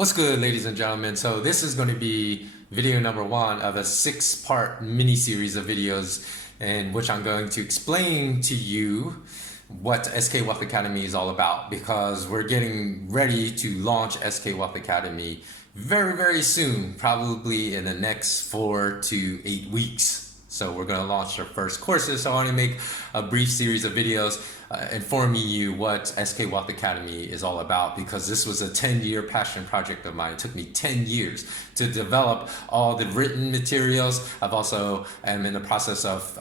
What's good, ladies and gentlemen? So this is going to be video number one of a 6-part mini series of videos in which I'm going to explain to you what SK Wealth Academy is all about, because we're getting ready to launch SK Wealth Academy very soon, probably in the next 4 to 8 weeks. So we're going to launch our first courses. So I want to make a brief series of videos informing you what SK Wealth Academy is all about, because this was a 10-year passion project of mine. It took me 10 years to develop all the written materials. I've also am in the process of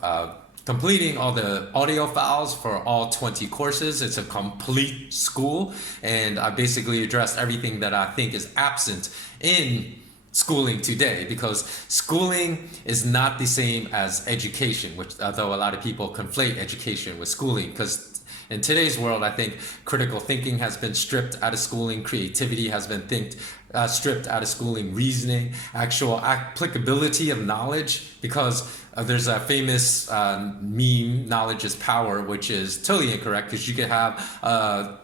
completing all the audio files for all 20 courses. It's a complete school, and I basically addressed everything that I think is absent in schooling today, because schooling is not the same as education, which although a lot of people conflate education with schooling, because in today's world, I think critical thinking has been stripped out of schooling, creativity has been stripped out of schooling, reasoning, actual applicability of knowledge, because there's a famous meme, knowledge is power, which is totally incorrect, because you could have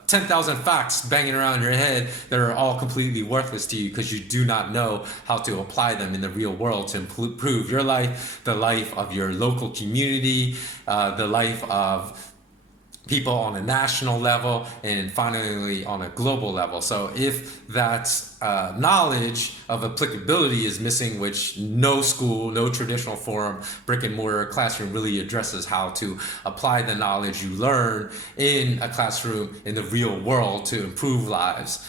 10,000 facts banging around your head that are all completely worthless to you because you do not know how to apply them in the real world to improve your life, the life of your local community, the life of people on a national level, and finally on a global level. So if that knowledge of applicability is missing, which no school, no traditional forum, brick and mortar classroom really addresses how to apply the knowledge you learn in a classroom in the real world to improve lives,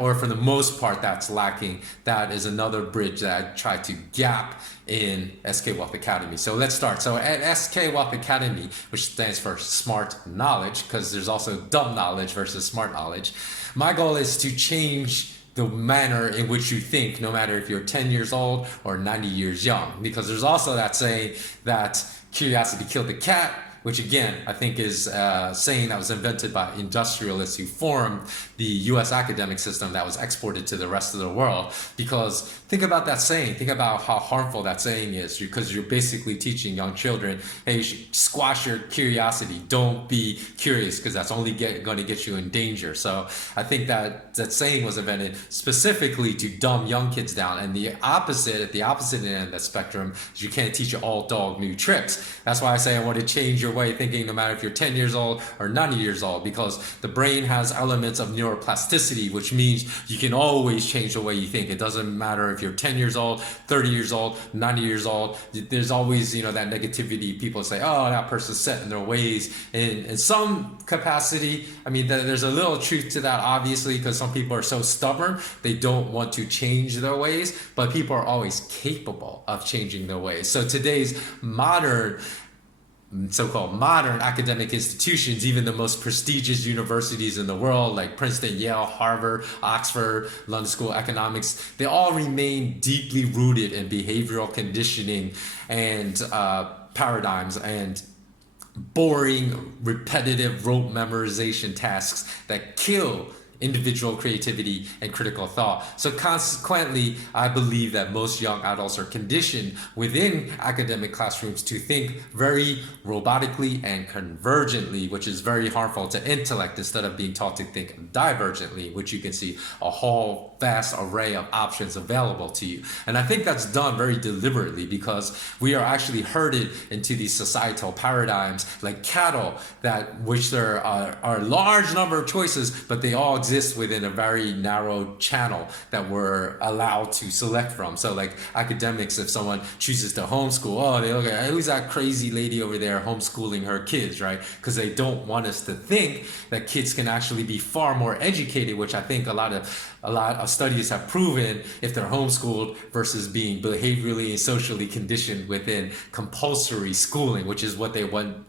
or for the most part that's lacking. That is another bridge that I try to gap in SK Wealth Academy. So let's start. So at SK Wealth Academy, which stands for smart knowledge, because there's also dumb knowledge versus smart knowledge, my goal is to change the manner in which you think, no matter if you're 10 years old or 90 years young. Because there's also that saying that curiosity killed the cat, which again, I think is a saying that was invented by industrialists who formed the US academic system that was exported to the rest of the world. Because think about that saying, think about how harmful that saying is, because you're basically teaching young children, hey, you should squash your curiosity, don't be curious, because that's only going to get you in danger. So I think that saying was invented specifically to dumb young kids down. And the opposite, at the opposite end of the spectrum, is you can't teach an old dog new tricks. That's why I say I want to change your way of thinking, no matter if you're 10 years old or 90 years old, because the brain has elements of neuroplasticity, which means you can always change the way you think. It doesn't matter if you're 10 years old, 30 years old, 90 years old. There's always, that negativity. People say, oh, that person's set in their ways. In some capacity, I mean, there's a little truth to that, obviously, because some people are so stubborn, they don't want to change their ways, but people are always capable of changing their ways. So today's so-called modern academic institutions, even the most prestigious universities in the world, like Princeton, Yale, Harvard, Oxford, London School of Economics, they all remain deeply rooted in behavioral conditioning and paradigms and boring, repetitive rote memorization tasks that kill individual creativity and critical thought. So consequently, I believe that most young adults are conditioned within academic classrooms to think very robotically and convergently, which is very harmful to intellect, instead of being taught to think divergently, which you can see a whole vast array of options available to you. And I think that's done very deliberately, because we are actually herded into these societal paradigms like cattle, which there are a large number of choices, but they all exist within a very narrow channel that we're allowed to select from. So like academics, if someone chooses to homeschool, oh, they look at, who's that crazy lady over there homeschooling her kids, right? Because they don't want us to think that kids can actually be far more educated, which I think a lot of studies have proven, if they're homeschooled versus being behaviorally and socially conditioned within compulsory schooling, which is what they want.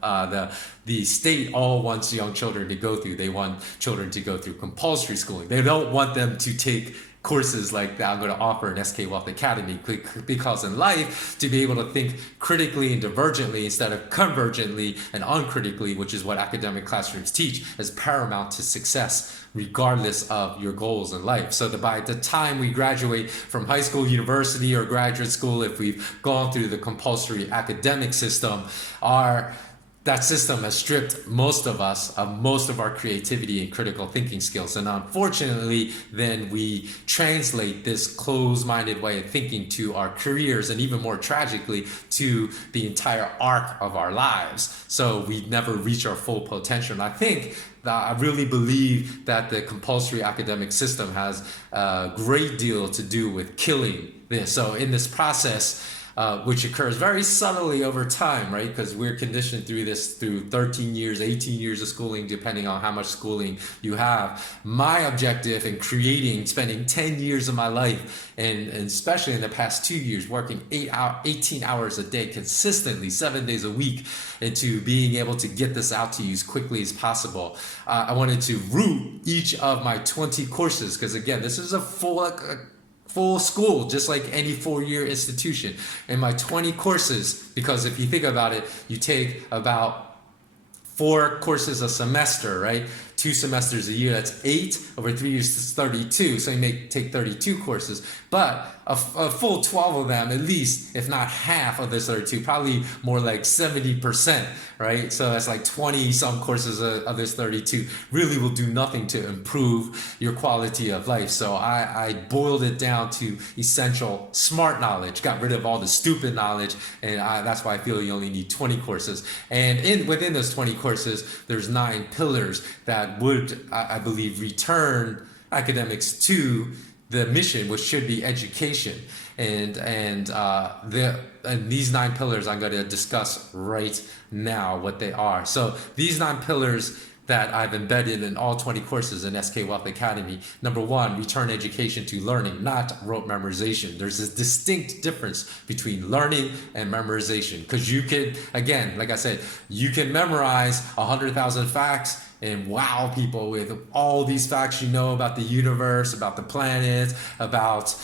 The state all wants young children to go through. They want children to go through compulsory schooling. They don't want them to take courses like that I'm going to offer in SK Wealth Academy, because in life, to be able to think critically and divergently instead of convergently and uncritically, which is what academic classrooms teach, is paramount to success regardless of your goals in life. So that by the time we graduate from high school, university, or graduate school, if we've gone through the compulsory academic system, our that system has stripped most of us of most of our creativity and critical thinking skills. And unfortunately, then we translate this closed-minded way of thinking to our careers, and even more tragically, to the entire arc of our lives. So we never reach our full potential. And I think that I really believe that the compulsory academic system has a great deal to do with killing this. So in this process, which occurs very subtly over time, right? Because we're conditioned through this through 13 years, 18 years of schooling, depending on how much schooling you have. My objective in spending 10 years of my life, and especially in the past 2 years, working 18 hours a day consistently, 7 days a week, into being able to get this out to you as quickly as possible. I wanted to root each of my 20 courses, because again, this is a full school, just like any 4-year institution. And my 20 courses, because if you think about it, you take about 4 courses a semester, right? 2 semesters a year, that's 8. Over 3 years, it's 32. So you may take 32 courses, but a full 12 of them, at least, if not half of this 32, probably more like 70%, right? So that's like 20 some courses of this 32 really will do nothing to improve your quality of life. So I boiled it down to essential smart knowledge, got rid of all the stupid knowledge, and that's why I feel you only need 20 courses. And within those 20 courses, there's 9 pillars that would, I believe, return academics to the mission, which should be education. And these 9 pillars I'm going to discuss right now what they are. So these 9 pillars that I've embedded in all 20 courses in SK Wealth Academy. Number 1, return education to learning, not rote memorization. There's a distinct difference between learning and memorization, because you can, again, like I said, you can memorize 100,000 facts and wow people with all these facts you know about the universe, about the planets, about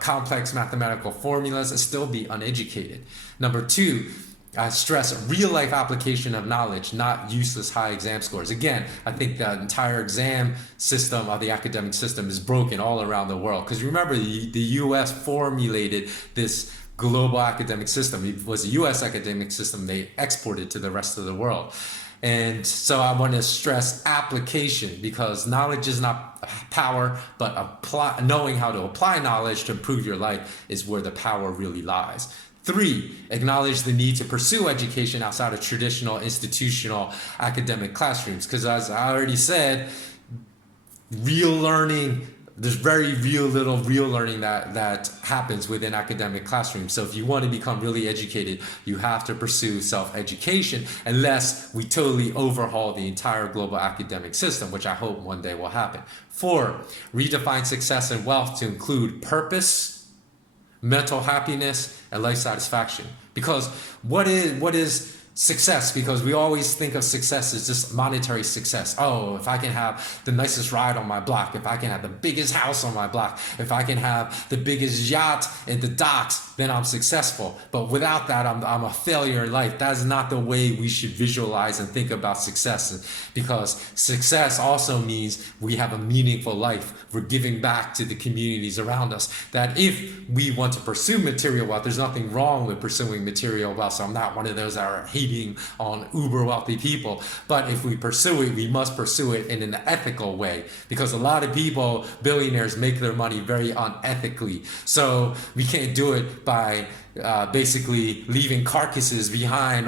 complex mathematical formulas, and still be uneducated. Number 2, I stress real life application of knowledge, not useless high exam scores. Again, I think the entire exam system of the academic system is broken all around the world. Because remember, the US formulated this global academic system. It was a US academic system they exported to the rest of the world. And so I want to stress application, because knowledge is not power, but knowing how to apply knowledge to improve your life is where the power really lies. 3, acknowledge the need to pursue education outside of traditional institutional academic classrooms. Because as I already said, real learning, there's very little real learning that happens within academic classrooms. So if you want to become really educated, you have to pursue self-education, unless we totally overhaul the entire global academic system, which I hope one day will happen. 4, redefine success and wealth to include purpose, mental happiness, and life satisfaction. Because what is success? Because we always think of success as just monetary success. Oh, if I can have the nicest ride on my block, if I can have the biggest house on my block, if I can have the biggest yacht in the docks, then I'm successful. But without that, I'm a failure in life. That's not the way we should visualize and think about success. Because success also means we have a meaningful life. We're giving back to the communities around us. That if we want to pursue material wealth, there's nothing wrong with pursuing material wealth. So I'm not one of those that are hating on uber wealthy people. But if we pursue it, we must pursue it in an ethical way. Because a lot of people, billionaires, make their money very unethically. So we can't do it by basically leaving carcasses behind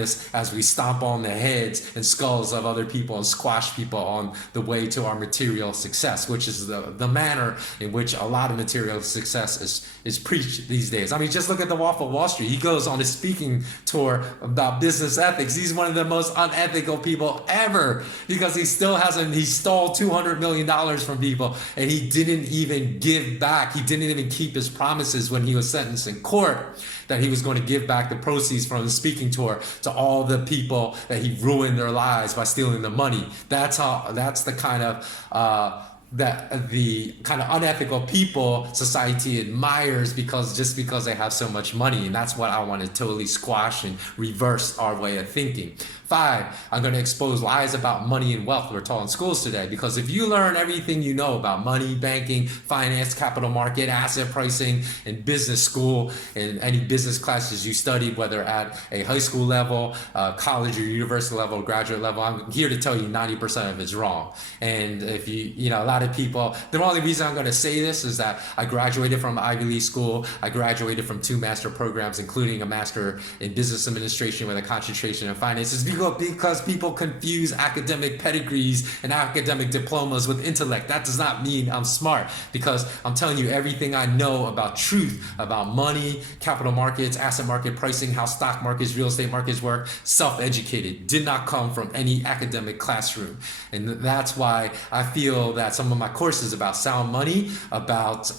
us as we stomp on the heads and skulls of other people and squash people on the way to our material success, which is the manner in which a lot of material success is preached these days. I mean, just look at the Wolf of Wall Street. He goes on a speaking tour about business ethics. He's one of the most unethical people ever, because he stole $200 million from people, and he didn't even give back. He didn't even keep his promises when he was sentenced in court, that he was going to give back the proceeds from the speaking tour to all the people that he ruined their lives by stealing the money. That's the kind of that the kind of unethical people society admires because they have so much money. And that's what I want to totally squash and reverse our way of thinking. 5, I'm going to expose lies about money and wealth we're taught in schools today, because if you learn everything you know about money, banking, finance, capital market, asset pricing in business school, in any business classes you studied, whether at a high school level, college or university level, graduate level, I'm here to tell you 90% of it's wrong. And if you know, a lot of people, the only reason I'm going to say this is that I graduated from Ivy League school. I graduated from 2 master programs, including a master in business administration with a concentration in finance. It's because people confuse academic pedigrees and academic diplomas with intellect. That does not mean I'm smart, because I'm telling you everything I know about truth, about money, capital markets, asset market pricing, how stock markets, real estate markets work, self-educated, did not come from any academic classroom. And that's why I feel that some of my courses about sound money, about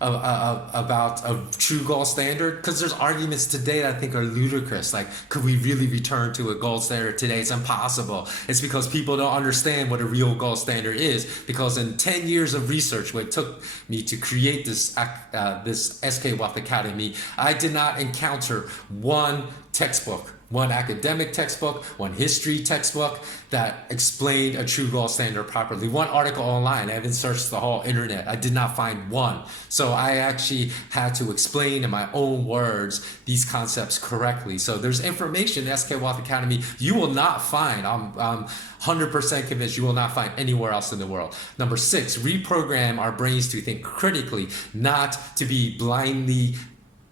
a true gold standard, because there's arguments today that I think are ludicrous. Like, could we really return to a gold standard today? It's impossible. It's because people don't understand what a real gold standard is, because in 10 years of research, what it took me to create this SK Wealth Academy, I did not encounter one textbook, one academic textbook, one history textbook that explained a true gold standard properly. One article online, I haven't searched the whole internet, I did not find one. So I actually had to explain in my own words these concepts correctly. So there's information in SK Wealth Academy you will not find, I'm 100% convinced you will not find anywhere else in the world. Number 6, reprogram our brains to think critically, not to be blindly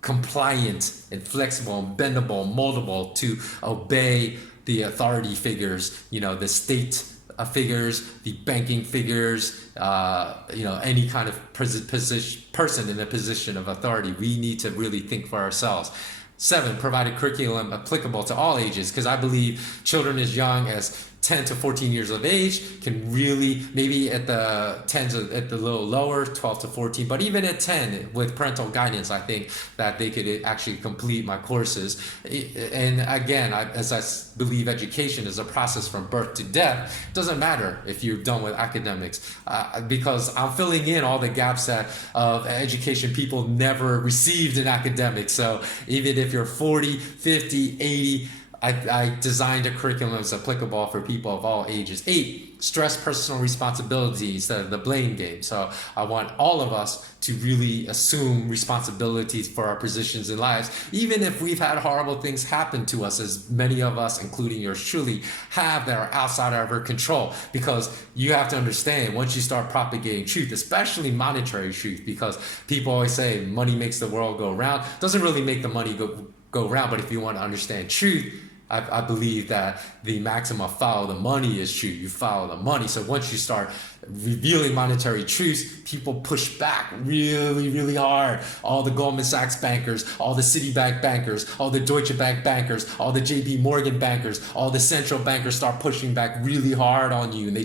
compliant and flexible and bendable, moldable, to obey the authority figures, you know, the state figures, the banking figures, you know, any kind of person in a position of authority. We need to really think for ourselves. 7, provide a curriculum applicable to all ages, because I believe children as young as 10 to 14 years of age can really, maybe at the 10s at the little lower, 12 to 14, but even at 10 with parental guidance, I think that they could actually complete my courses. And again, as I believe education is a process from birth to death, it doesn't matter if you're done with academics, because I'm filling in all the gaps that of education people never received in academics. So even if you're 40, 50, 80, I designed a curriculum that's applicable for people of all ages. 8, stress personal responsibility instead of the blame game. So I want all of us to really assume responsibilities for our positions in lives, even if we've had horrible things happen to us, as many of us, including yours truly, have, that are outside of our control. Because you have to understand, once you start propagating truth, especially monetary truth, because people always say money makes the world go round, doesn't really make the money go round. But if you want to understand truth, I believe that the maxim of follow the money is true. You follow the money. So once you start revealing monetary truths, people push back really, really hard. All the Goldman Sachs bankers, all the Citibank bankers, all the Deutsche Bank bankers, all the JP Morgan bankers, all the central bankers start pushing back really hard on you, and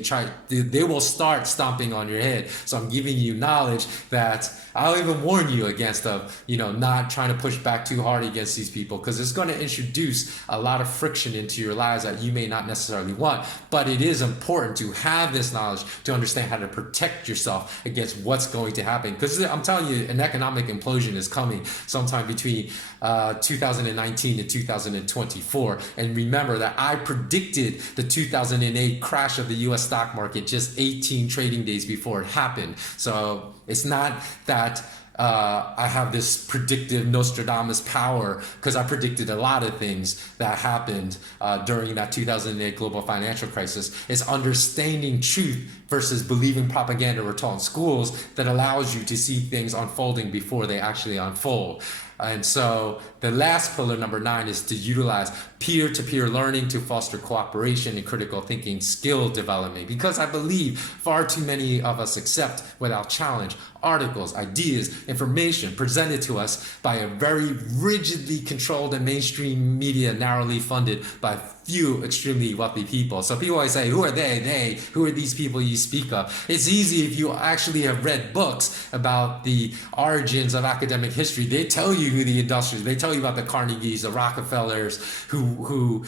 they will start stomping on your head. So I'm giving you knowledge that I'll even warn you against not trying to push back too hard against these people, because it's going to introduce a lot of friction into your lives that you may not necessarily want. But it is important to have this knowledge to understand how to protect yourself against what's going to happen. Because I'm telling you, an economic implosion is coming sometime between 2019 and 2024. And remember that I predicted the 2008 crash of the US stock market just 18 trading days before it happened. So it's not that I have this predictive Nostradamus power, because I predicted a lot of things that happened during that 2008 global financial crisis. It's understanding truth versus believing propaganda we're taught in schools that allows you to see things unfolding before they actually unfold. And so the last pillar, number 9, is to utilize peer-to-peer learning to foster cooperation and critical thinking skill development. Because I believe far too many of us accept without challenge articles, ideas, information presented to us by a very rigidly controlled and mainstream media narrowly funded by few extremely wealthy people. So people always say, who are they? Who are these people you speak of? It's easy if you actually have read books about the origins of academic history. They tell you who the industrialists, they tell you about the Carnegies, the Rockefellers, who who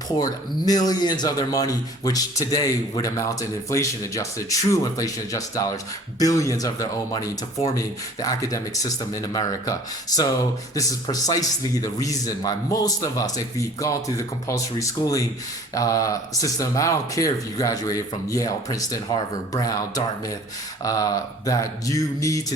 poured millions of their money, which today would amount in true inflation adjusted dollars, billions of their own money into forming the academic system in America. So this is precisely the reason why most of us, if we've gone through the compulsory schooling system, I don't care if you graduated from Yale, Princeton, Harvard, Brown, Dartmouth, that you need to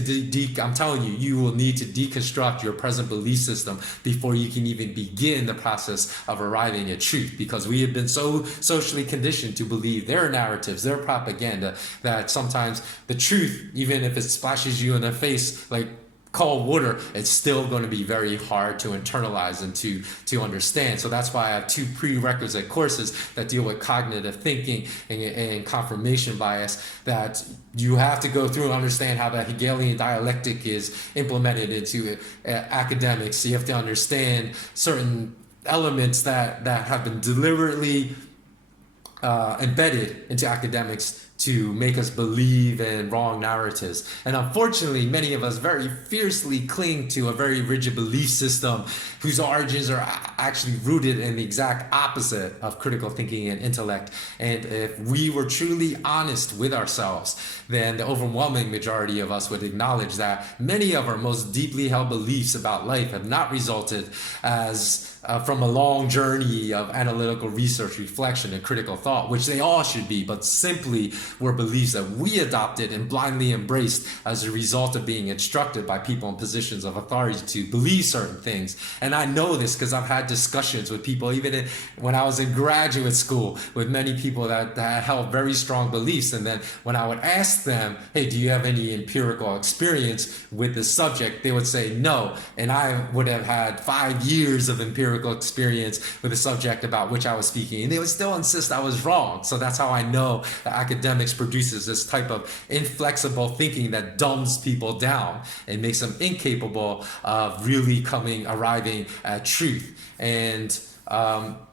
I'm telling you, you will need to deconstruct your present belief system before you can even begin the process of arriving at truth, because we have been so socially conditioned to believe their narratives, their propaganda, that sometimes the truth, even if it splashes you in the face like cold water, it's still going to be very hard to internalize and to understand. So that's why I have 2 prerequisite courses that deal with cognitive thinking and confirmation bias, that you have to go through and understand how the Hegelian dialectic is implemented into academics. So you have to understand certain elements that have been deliberately embedded into academics to make us believe in wrong narratives. And unfortunately, many of us very fiercely cling to a very rigid belief system whose origins are actually rooted in the exact opposite of critical thinking and intellect. And if we were truly honest with ourselves, then the overwhelming majority of us would acknowledge that many of our most deeply held beliefs about life have not resulted from a long journey of analytical research, reflection, and critical thought, which they all should be, but simply were beliefs that we adopted and blindly embraced as a result of being instructed by people in positions of authority to believe certain things. And I know this because I've had discussions with people, even when I was in graduate school, with many people that held very strong beliefs. And then when I would ask them, hey, do you have any empirical experience with this subject? They would say no. And I would have had 5 years of empirical experience with a subject about which I was speaking, and they would still insist I was wrong. So that's how I know that academics produces this type of inflexible thinking that dumbs people down and makes them incapable of really arriving at truth. And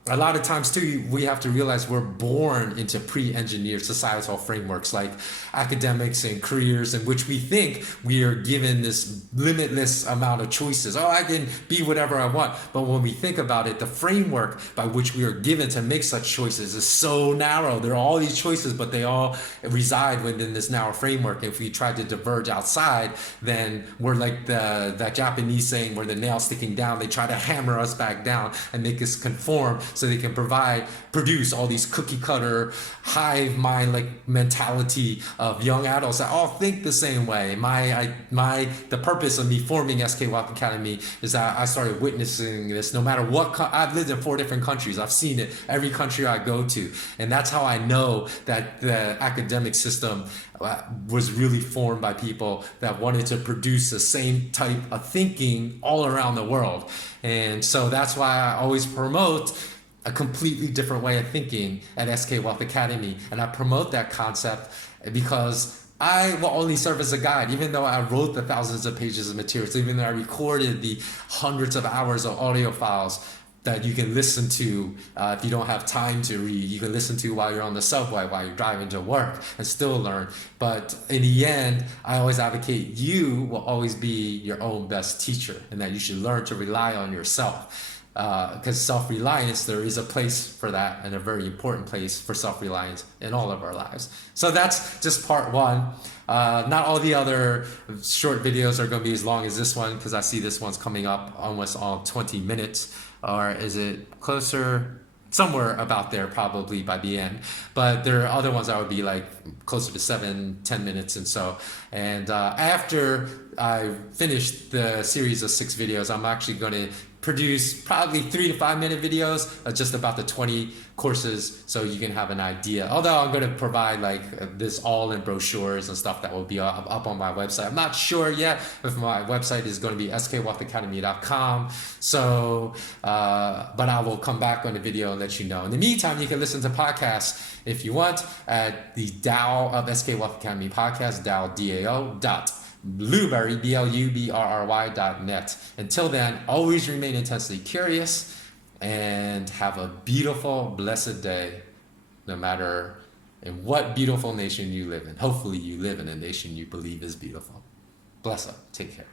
a lot of times too, we have to realize we're born into pre-engineered societal frameworks like academics and careers, in which we think we are given this limitless amount of choices. Oh, I can be whatever I want. But when we think about it, the framework by which we are given to make such choices is so narrow. There are all these choices, but they all reside within this narrow framework. If we try to diverge outside, then we're like that Japanese saying where the nail sticking down, they try to hammer us back down and make us conform so they can produce all these cookie cutter hive mind like mentality of young adults that all think the same way. The purpose of me forming SK Wealth Academy is that I started witnessing this. No matter what, I've lived in 4 different countries. I've seen it every country I go to, and that's how I know that the academic system was really formed by people that wanted to produce the same type of thinking all around the world. And so that's why I always promote a completely different way of thinking at SK Wealth Academy. And I promote that concept because I will only serve as a guide, even though I wrote the thousands of pages of materials, even though I recorded the hundreds of hours of audio files that you can listen to if you don't have time to read. You can listen to while you're on the subway, while you're driving to work, and still learn. But in the end, I always advocate you will always be your own best teacher, and that you should learn to rely on yourself. Because self-reliance, there is a place for that, and a very important place for self-reliance in all of our lives. So that's just part 1. Not all the other short videos are going to be as long as this one, because I see this one's coming up almost all 20 minutes. Or is it closer? Somewhere about there probably by the end. But there are other ones that would be like closer to 7-10 minutes and so. And after I finish the series of 6 videos, I'm actually going to produce probably 3 to 5 minute videos just about the 20 courses, so you can have an idea. Although I'm going to provide like this all in brochures and stuff that will be up on my website. I'm not sure yet if my website is going to be skwealthacademy.com. So, but I will come back on the video and let you know. In the meantime, you can listen to podcasts if you want at the Tao of SK Wealth Academy podcast, Blueberry, BLUBRRY.net. Until then, always remain intensely curious and have a beautiful, blessed day, no matter in what beautiful nation you live in. Hopefully you live in a nation you believe is beautiful. Bless up. Take care.